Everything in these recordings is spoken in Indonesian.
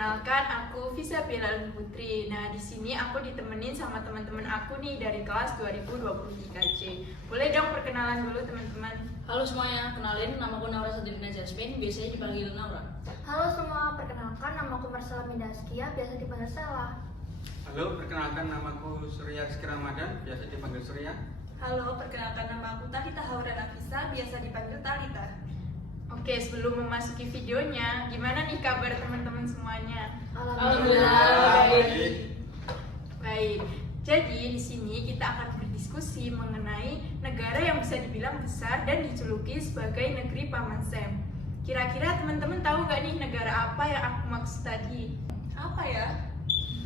perkenalkan aku Visa Pilar Putri. Nah, di sini aku ditemenin sama teman-teman aku nih dari kelas 2023C. Boleh dong perkenalan dulu teman-teman? Halo semuanya, kenalin namaku Naura Sadirina Jasmine, biasanya dipanggil Naura. Halo semua, perkenalkan namaku Marcella Mindaskia, biasa dipanggil Sela. Halo, perkenalkan namaku Surya Rizky Ramadan, biasa dipanggil Surya. Halo, perkenalkan nama aku Talita Haura Nafisa, biasa dipanggil Talita. Oke, sebelum memasuki videonya, gimana nih kabar teman-teman semuanya? Alhamdulillah. Baik. Jadi di sini kita akan berdiskusi mengenai negara yang bisa dibilang besar dan dijuluki sebagai negeri Paman Sam. Kira-kira teman-teman tahu nggak nih negara apa yang aku maksud tadi? Apa ya?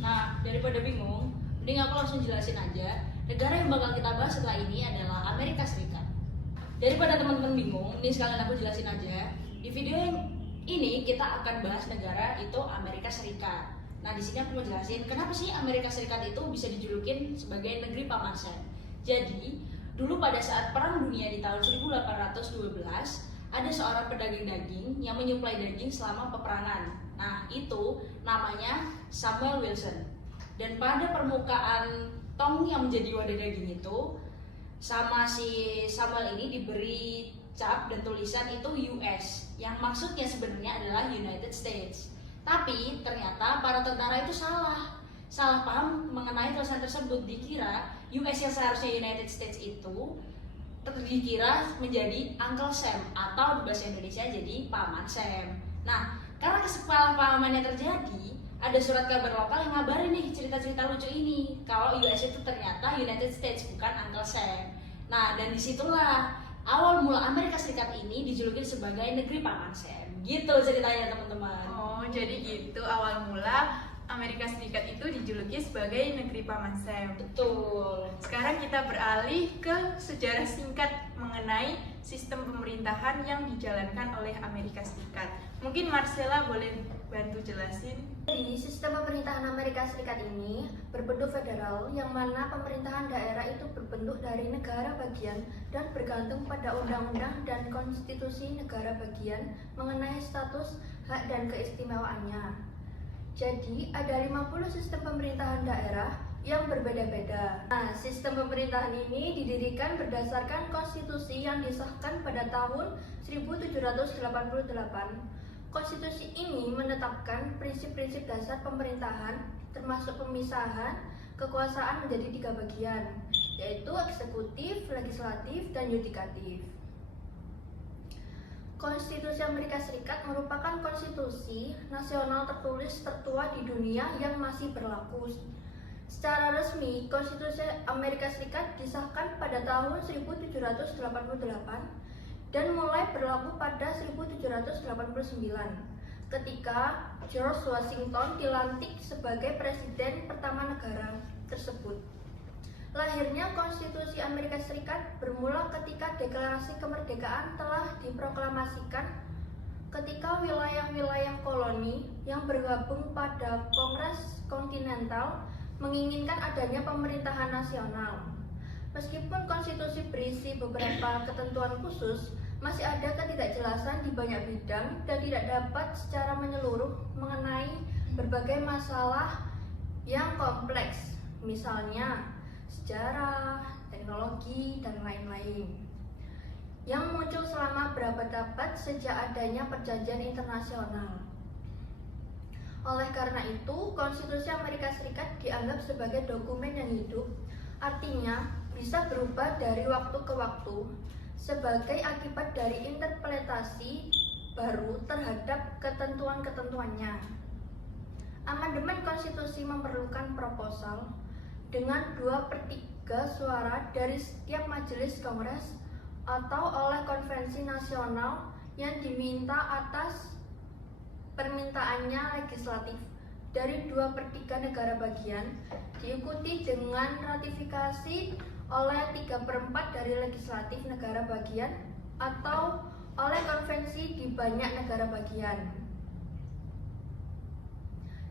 Nah, daripada bingung, mending aku langsung jelasin aja. Negara yang bakal kita bahas setelah ini adalah Amerika Serikat. Daripada teman-teman bingung, nih sekalian aku jelasin aja. Di video yang ini kita akan bahas negara itu Amerika Serikat. Nah, di sini aku mau jelasin kenapa sih Amerika Serikat itu bisa dijulukin sebagai negeri Paman Sam. Jadi, dulu pada saat Perang Dunia di tahun 1812, ada seorang pedagang daging yang menyuplai daging selama peperangan. Nah, itu namanya Samuel Wilson. Dan pada permukaan tong yang menjadi wadah daging itu, sama si Samuel ini diberi cap dan tulisan itu US, yang maksudnya sebenarnya adalah United States. Tapi ternyata para tentara itu salah paham mengenai tulisan tersebut. Dikira US yang seharusnya United States itu dikira menjadi Uncle Sam, atau di bahasa Indonesia jadi Paman Sam. Nah, karena kesalahpahaman yang terjadi, ada surat kabar lokal yang ngabarin nih cerita-cerita lucu ini kalau US itu ternyata United States bukan Uncle Sam. Nah, dan disitulah awal mula Amerika Serikat ini dijuluki sebagai negeri Paman Sam. Gitu ceritanya teman-teman. Oh, jadi gitu awal mula Amerika Serikat itu dijuluki sebagai negeri Paman Sam. Betul. Sekarang kita beralih ke sejarah singkat mengenai sistem pemerintahan yang dijalankan oleh Amerika Serikat. Mungkin Marcella boleh bantu jelasin? Jadi, sistem pemerintahan Amerika Serikat ini berbentuk federal, yang mana pemerintahan daerah itu berbentuk dari negara bagian dan bergantung pada undang-undang dan konstitusi negara bagian mengenai status, hak, dan keistimewaannya. Jadi, ada 50 sistem pemerintahan daerah yang berbeda-beda. Nah, sistem pemerintahan ini didirikan berdasarkan konstitusi yang disahkan pada tahun 1788. Konstitusi ini menetapkan prinsip-prinsip dasar pemerintahan, termasuk pemisahan kekuasaan menjadi 3 bagian, yaitu eksekutif, legislatif, dan yudikatif. Konstitusi Amerika Serikat merupakan konstitusi nasional tertulis tertua di dunia yang masih berlaku. Secara resmi, Konstitusi Amerika Serikat disahkan pada tahun 1788 dan mulai berlaku pada 1789 ketika George Washington dilantik sebagai presiden pertama negara tersebut. Lahirnya Konstitusi Amerika Serikat bermula ketika Deklarasi Kemerdekaan telah diproklamasikan, ketika wilayah-wilayah koloni yang bergabung pada Kongres Kontinental menginginkan adanya pemerintahan nasional. Meskipun konstitusi berisi beberapa ketentuan khusus, masih ada ketidakjelasan di banyak bidang dan tidak dapat secara menyeluruh mengenai berbagai masalah yang kompleks, misalnya sejarah, teknologi, dan lain-lain, yang muncul selama berabad-abad sejak adanya perjanjian internasional. Oleh karena itu, Konstitusi Amerika Serikat dianggap sebagai dokumen yang hidup, artinya bisa berubah dari waktu ke waktu sebagai akibat dari interpretasi baru terhadap ketentuan-ketentuannya. Amandemen konstitusi memerlukan proposal dengan 2/3 suara dari setiap majelis kongres atau oleh konvensi nasional yang diminta atas permintaannya legislatif dari 2/3 negara bagian, diikuti dengan ratifikasi oleh 3/4 dari legislatif negara bagian atau oleh konvensi di banyak negara bagian.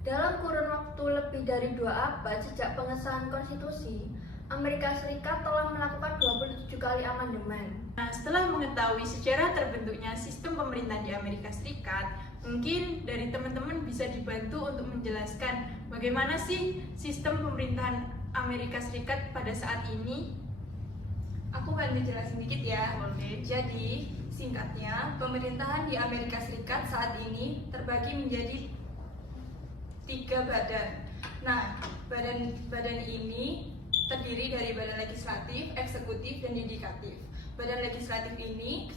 Dalam kurun waktu lebih dari 2 abad sejak pengesahan konstitusi, Amerika Serikat telah melakukan 27 kali amandemen. Nah, setelah mengetahui sejarah terbentuknya sistem pemerintahan di Amerika Serikat, Mungkin dari teman-teman bisa dibantu untuk menjelaskan bagaimana sih sistem pemerintahan Amerika Serikat pada saat ini. Aku akan menjelaskan dikit ya. Boleh. Jadi, singkatnya, pemerintahan di Amerika Serikat saat ini terbagi menjadi 3 badan. Nah, badan ini terdiri dari badan legislatif, eksekutif, dan yudikatif. Badan legislatif ini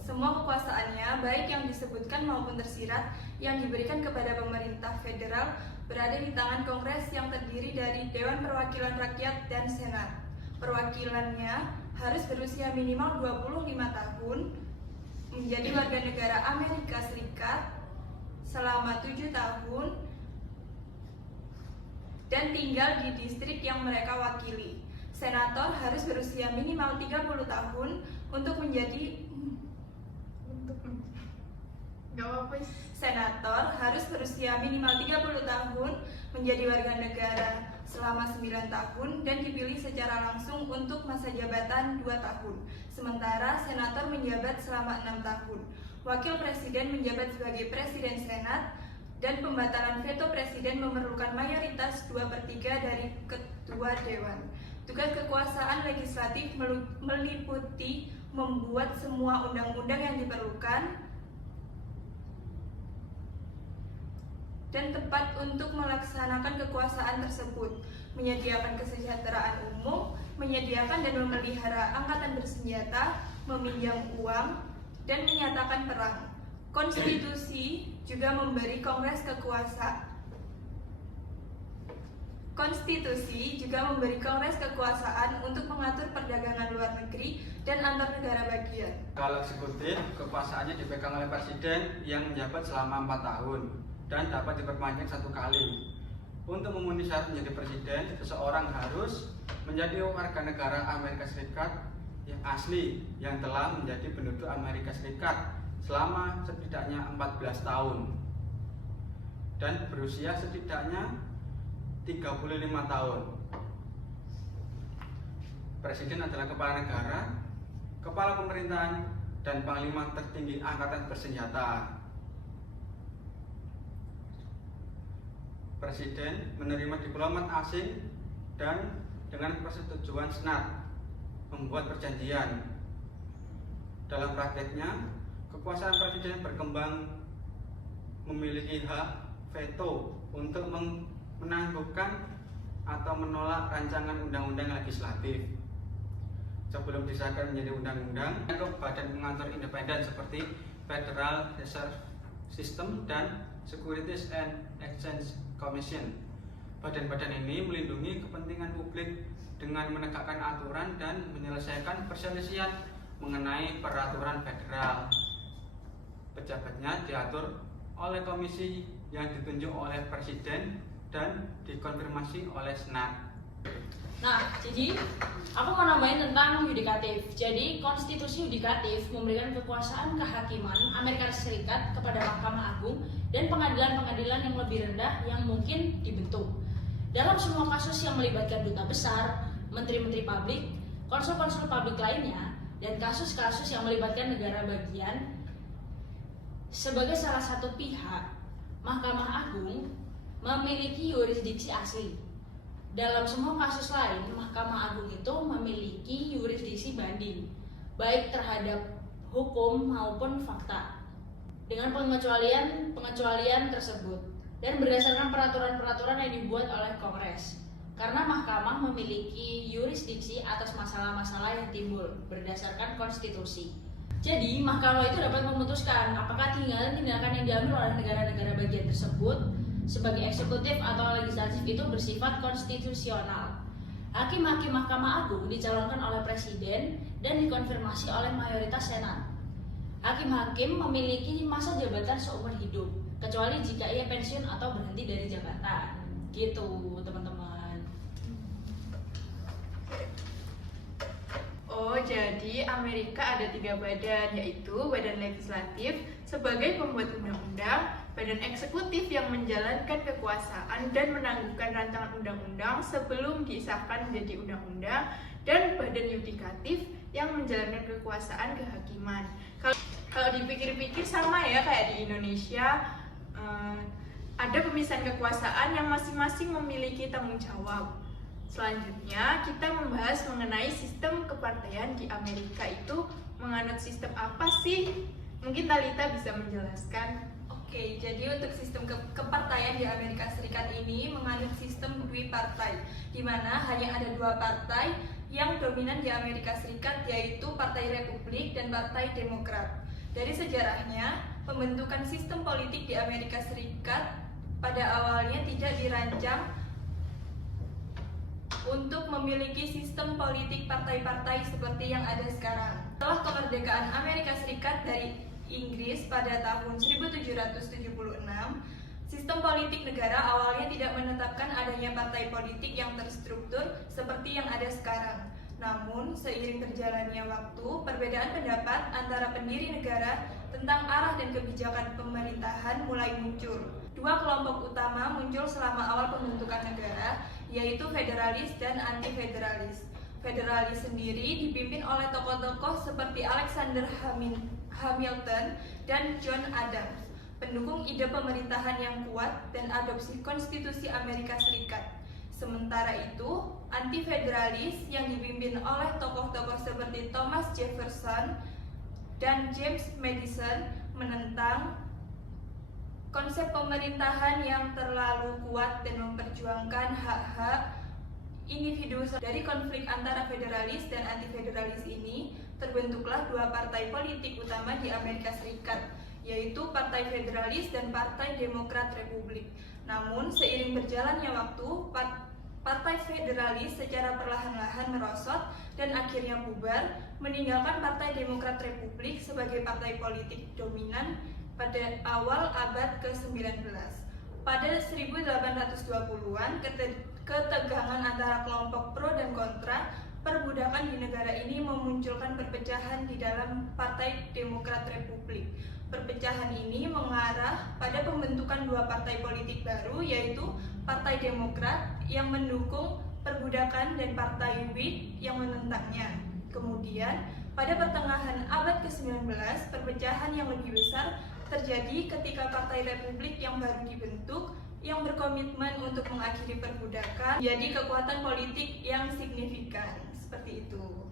semua kekuasaannya, baik yang disebutkan maupun tersirat, yang diberikan kepada pemerintah federal berada di tangan Kongres yang terdiri dari Dewan Perwakilan Rakyat dan Senat. Perwakilannya harus berusia minimal 25 tahun, menjadi warga negara Amerika Serikat selama 7 tahun, dan tinggal di distrik yang mereka wakili. Senator harus berusia minimal 30 tahun untuk menjadi Senator harus berusia minimal 30 tahun, menjadi warga negara selama 9 tahun, dan dipilih secara langsung untuk masa jabatan 2 tahun. Sementara senator menjabat selama 6 tahun. Wakil presiden menjabat sebagai presiden senat, dan pembatalan veto presiden memerlukan mayoritas 2/3 dari ketua dewan. Tugas kekuasaan legislatif meliputi membuat semua undang-undang yang diperlukan dan tepat untuk melaksanakan kekuasaan tersebut, menyediakan kesejahteraan umum, menyediakan dan memelihara angkatan bersenjata, meminjam uang, dan menyatakan perang. Konstitusi juga memberi Kongres kekuasaan untuk mengatur perdagangan luar negeri dan antar negara bagian. Kalau eksekutif, kekuasaannya dipegang oleh presiden yang menjabat selama 4 tahun dan dapat diperpanjang 1 kali. Untuk memenuhi syarat menjadi presiden, seseorang harus menjadi warga negara Amerika Serikat yang asli, yang telah menjadi penduduk Amerika Serikat selama setidaknya 14 tahun dan berusia setidaknya 35 tahun. Presiden adalah kepala negara, kepala pemerintahan, dan panglima tertinggi angkatan bersenjata. Presiden menerima diplomat asing dan dengan persetujuan Senat membuat perjanjian. Dalam prakteknya, kekuasaan presiden berkembang memiliki hak veto untuk menangguhkan atau menolak rancangan undang-undang legislatif sebelum disahkan menjadi undang-undang. Untuk badan pengatur independen seperti Federal Reserve System dan Securities and Exchange Commission. Badan-badan ini melindungi kepentingan publik dengan menegakkan aturan dan menyelesaikan perselisihan mengenai peraturan federal. Pejabatnya diatur oleh komisi yang ditunjuk oleh presiden dan dikonfirmasi oleh Senat. Nah, jadi aku mau nambahin tentang yudikatif. Jadi, konstitusi yudikatif memberikan kekuasaan kehakiman Amerika Serikat kepada Mahkamah Agung dan pengadilan-pengadilan yang lebih rendah yang mungkin dibentuk. Dalam semua kasus yang melibatkan duta besar, menteri-menteri publik, konsul-konsul publik lainnya, dan kasus-kasus yang melibatkan negara bagian, sebagai salah satu pihak, Mahkamah Agung memiliki yurisdiksi asli. Dalam semua kasus lain, Mahkamah Agung itu memiliki yurisdiksi banding, baik terhadap hukum maupun fakta, dengan pengecualian tersebut, dan berdasarkan peraturan-peraturan yang dibuat oleh Kongres. Karena Mahkamah memiliki yurisdiksi atas masalah-masalah yang timbul berdasarkan konstitusi. Jadi, Mahkamah itu dapat memutuskan apakah tindakan yang diambil oleh negara-negara bagian tersebut sebagai eksekutif atau legislatif itu bersifat konstitusional. Hakim-hakim Mahkamah Agung dicalonkan oleh presiden dan dikonfirmasi oleh mayoritas senat. Hakim-hakim memiliki masa jabatan seumur hidup, kecuali jika ia pensiun atau berhenti dari jabatan. Gitu, teman-teman. Oh, jadi Amerika ada 3 badan, yaitu badan legislatif sebagai pembuat undang-undang, badan eksekutif yang menjalankan kekuasaan dan menangguhkan rancangan undang-undang sebelum disahkan menjadi undang-undang, dan badan yudikatif yang menjalankan kekuasaan kehakiman. Kalau dipikir-pikir sama ya kayak di Indonesia, ada pemisahan kekuasaan yang masing-masing memiliki tanggung jawab. Selanjutnya kita membahas mengenai sistem kepartaian di Amerika itu menganut sistem apa sih? Mungkin Talita bisa menjelaskan. Oke, jadi untuk sistem kepartaian di Amerika Serikat ini menganut sistem dwipartai, di mana hanya ada dua partai yang dominan di Amerika Serikat, yaitu Partai Republik dan Partai Demokrat. Dari sejarahnya, pembentukan sistem politik di Amerika Serikat pada awalnya tidak dirancang untuk memiliki sistem politik partai-partai seperti yang ada sekarang. Setelah kemerdekaan Amerika Serikat dari Inggris pada tahun 1776, sistem politik negara awalnya tidak menetapkan adanya partai politik yang terstruktur seperti yang ada sekarang. Namun, seiring berjalannya waktu, perbedaan pendapat antara pendiri negara tentang arah dan kebijakan pemerintahan mulai muncul. Dua kelompok utama muncul selama awal pembentukan negara, yaitu federalis dan anti-federalis. Federalis sendiri dipimpin oleh tokoh-tokoh seperti Alexander Hamilton dan John Adams, pendukung ide pemerintahan yang kuat dan adopsi konstitusi Amerika Serikat. Sementara itu, anti-federalis yang dipimpin oleh tokoh-tokoh seperti Thomas Jefferson dan James Madison menentang konsep pemerintahan yang terlalu kuat dan memperjuangkan hak-hak individu. Dari konflik antara federalis dan anti-federalis ini, terbentuklah dua partai politik utama di Amerika Serikat, yaitu Partai Federalis dan Partai Demokrat Republik. Namun, seiring berjalannya waktu, Partai Federalis secara perlahan-lahan merosot dan akhirnya bubar, meninggalkan Partai Demokrat Republik sebagai partai politik dominan pada awal abad ke-19. Pada 1820-an, ketegangan antara kelompok pro dan kontra perbudakan di negara ini memunculkan perpecahan di dalam Partai Demokrat Republik. Perpecahan ini mengarah pada pembentukan dua partai politik baru, yaitu Partai Demokrat yang mendukung perbudakan dan Partai Whig yang menentangnya. Kemudian, pada pertengahan abad ke-19, perpecahan yang lebih besar terjadi ketika Partai Republik yang baru dibentuk yang berkomitmen untuk mengakhiri perbudakan jadi kekuatan politik yang signifikan. Seperti itu.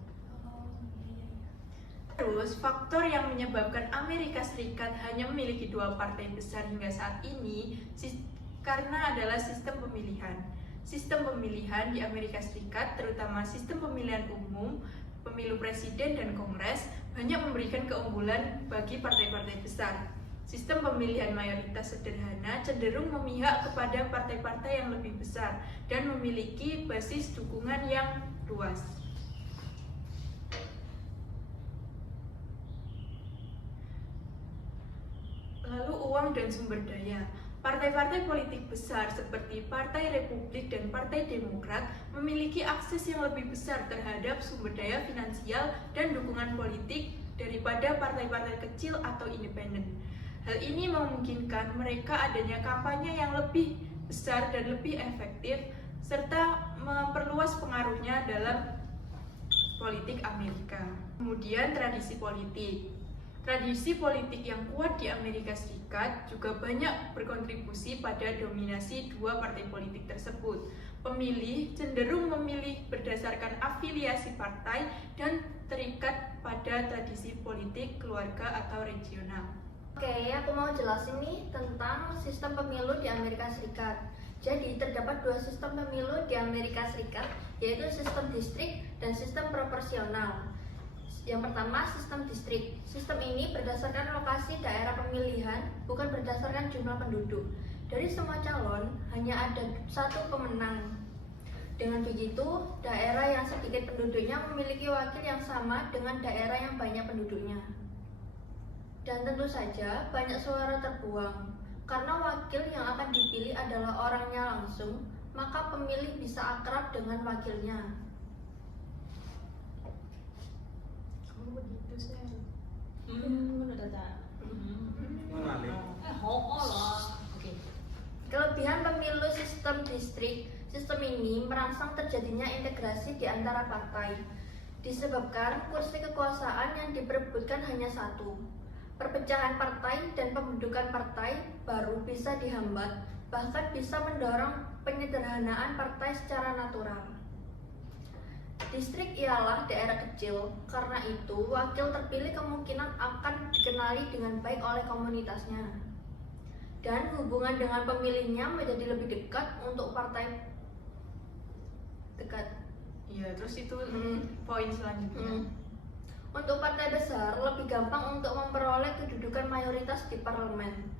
Terus, faktor yang menyebabkan Amerika Serikat hanya memiliki dua partai besar hingga saat ini karena adalah sistem pemilihan. Sistem pemilihan di Amerika Serikat, terutama sistem pemilihan umum, pemilu presiden dan kongres, banyak memberikan keunggulan bagi partai-partai besar. Sistem pemilihan mayoritas sederhana cenderung memihak kepada partai-partai yang lebih besar dan memiliki basis dukungan yang luas. Lalu uang dan sumber daya. Partai-partai politik besar seperti Partai Republik dan Partai Demokrat memiliki akses yang lebih besar terhadap sumber daya finansial dan dukungan politik daripada partai-partai kecil atau independen. Hal ini memungkinkan mereka adanya kampanye yang lebih besar dan lebih efektif serta memperluas pengaruhnya dalam politik Amerika. Kemudian tradisi politik. Tradisi politik yang kuat di Amerika Serikat juga banyak berkontribusi pada dominasi dua partai politik tersebut. Pemilih cenderung memilih berdasarkan afiliasi partai dan terikat pada tradisi politik keluarga atau regional. Oke, aku mau jelasin nih tentang sistem pemilu di Amerika Serikat. Jadi, terdapat dua sistem pemilu di Amerika Serikat, yaitu sistem distrik dan sistem proporsional. Yang pertama, sistem distrik. Sistem ini berdasarkan lokasi daerah pemilihan, bukan berdasarkan jumlah penduduk. Dari semua calon, hanya ada satu pemenang. Dengan begitu, daerah yang sedikit penduduknya memiliki wakil yang sama dengan daerah yang banyak penduduknya. Dan tentu saja, banyak suara terbuang. Karena wakil yang akan dipilih adalah orangnya langsung, maka pemilih bisa akrab dengan wakilnya. Begitu saya. Oke. Kelebihan pemilu sistem distrik, sistem ini merangsang terjadinya integrasi di antara partai. Disebabkan kursi kekuasaan yang diperebutkan hanya satu. Perpecahan partai dan pembentukan partai baru bisa dihambat, bahkan bisa mendorong penyederhanaan partai secara natural. Distrik ialah daerah kecil, karena itu wakil terpilih kemungkinan akan dikenali dengan baik oleh komunitasnya. Dan hubungan dengan pemilihnya menjadi lebih dekat untuk partai dekat. Iya, terus itu poin selanjutnya. Untuk partai besar, lebih gampang untuk memperoleh kedudukan mayoritas di parlemen.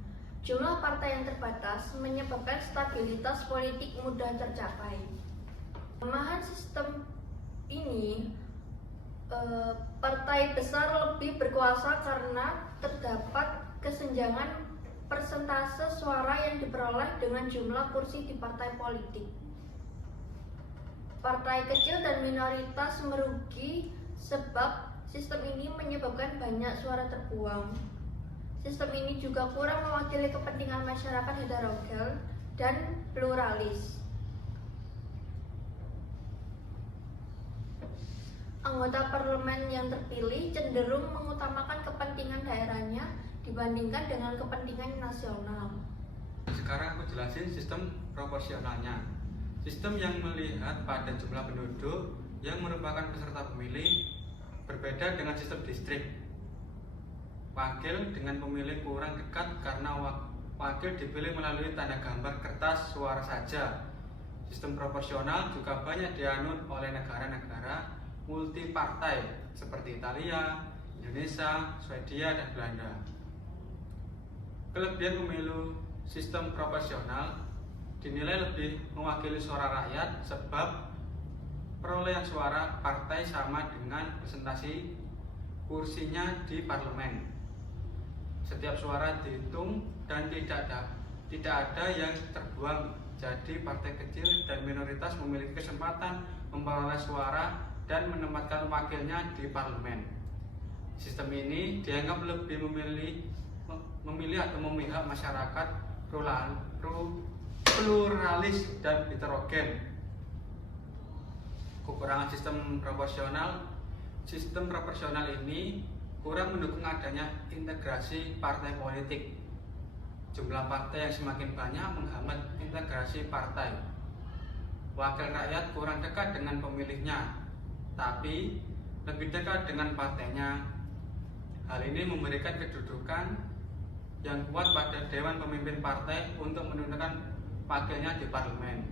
Jumlah partai yang terbatas menyebabkan stabilitas politik mudah tercapai. Kelemahan sistem ini, partai besar lebih berkuasa karena terdapat kesenjangan persentase suara yang diperoleh dengan jumlah kursi di partai politik. Partai kecil dan minoritas merugi sebab sistem ini menyebabkan banyak suara terbuang. Sistem ini juga kurang mewakili kepentingan masyarakat heterogen dan pluralis. Anggota parlemen yang terpilih cenderung mengutamakan kepentingan daerahnya dibandingkan dengan kepentingan nasional. Sekarang aku jelasin sistem proporsionalnya. Sistem yang melihat pada jumlah penduduk yang merupakan peserta pemilih berbeda dengan sistem distrik. Wakil dengan pemilih kurang dekat karena wakil dipilih melalui tanda gambar kertas suara saja. Sistem proporsional juga banyak dianut oleh negara-negara multipartai seperti Italia, Indonesia, Swedia, dan Belanda. Kelebihan pemilu sistem proporsional dinilai lebih mewakili suara rakyat sebab perolehan suara partai sama dengan presentasi kursinya di parlemen. Setiap suara dihitung dan tidak ada yang terbuang. Jadi partai kecil dan minoritas memiliki kesempatan memperoleh suara dan menempatkan wakilnya di parlemen. Sistem ini dianggap lebih memilih atau memihak masyarakat pluralis dan heterogen. Kekurangan sistem proporsional ini kurang mendukung adanya integrasi partai politik. Jumlah partai yang semakin banyak menghambat integrasi partai. Wakil rakyat kurang dekat dengan pemilihnya, tapi lebih dekat dengan partainya. Hal ini memberikan kedudukan yang kuat pada dewan pemimpin partai untuk menentukan wakilnya di parlemen.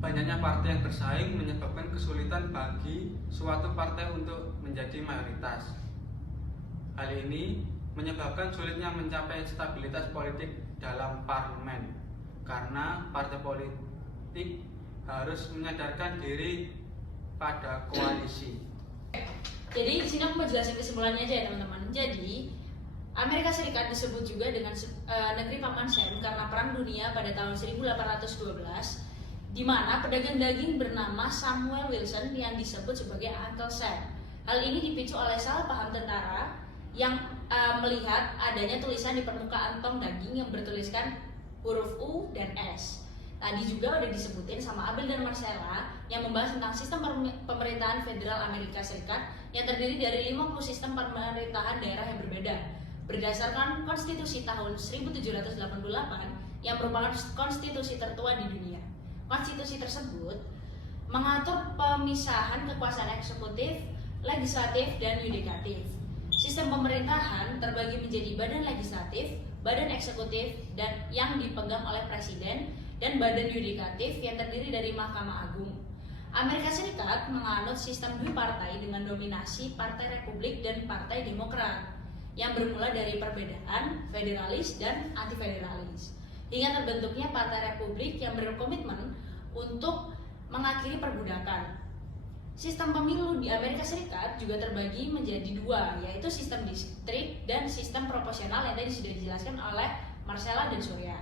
Banyaknya partai yang bersaing menyebabkan kesulitan bagi suatu partai untuk menjadi mayoritas. Hal ini menyebabkan sulitnya mencapai stabilitas politik dalam parlemen karena partai politik harus menyadarkan diri pada koalisi. Jadi di sini aku mau jelasin kesimpulannya aja ya teman-teman. Jadi Amerika Serikat disebut juga dengan negeri Paman Sam karena Perang Dunia pada tahun 1812, di mana pedagang daging bernama Samuel Wilson yang disebut sebagai Uncle Sam. Hal ini dipicu oleh salah paham tentara yang melihat adanya tulisan di permukaan tong daging yang bertuliskan huruf U dan S. Tadi juga udah disebutin sama Abel dan Marcella yang membahas tentang sistem pemerintahan federal Amerika Serikat yang terdiri dari 50 sistem pemerintahan daerah yang berbeda berdasarkan konstitusi tahun 1788 yang merupakan konstitusi tertua di dunia. Konstitusi tersebut mengatur pemisahan kekuasaan eksekutif, legislatif, dan yudikatif. Sistem pemerintahan terbagi menjadi badan legislatif, badan eksekutif, dan yang dipegang oleh presiden, dan badan yudikatif yang terdiri dari Mahkamah Agung. Amerika Serikat menganut sistem bipartai dengan dominasi Partai Republik dan Partai Demokrat yang bermula dari perbedaan federalis dan anti-federalis hingga terbentuknya Partai Republik yang berkomitmen untuk mengakhiri perbudakan. Sistem pemilu di Amerika Serikat juga terbagi menjadi dua, yaitu sistem distrik dan sistem proporsional yang tadi sudah dijelaskan oleh Marcella dan Surya,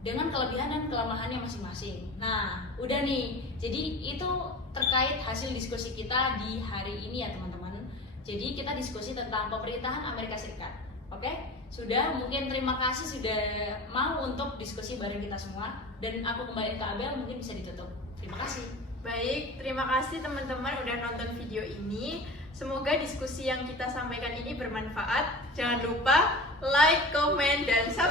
dengan kelebihan dan kelemahannya masing-masing. Nah, udah nih, jadi itu terkait hasil diskusi kita di hari ini ya teman-teman. Jadi kita diskusi tentang pemerintahan Amerika Serikat. Oke? Sudah, mungkin terima kasih sudah mau untuk diskusi bareng kita semua. Dan aku kembali ke Abel, mungkin bisa ditutup. Terima kasih. Baik, terima kasih teman-teman udah nonton video ini. Semoga diskusi yang kita sampaikan ini bermanfaat. Jangan lupa like, comment, dan subscribe.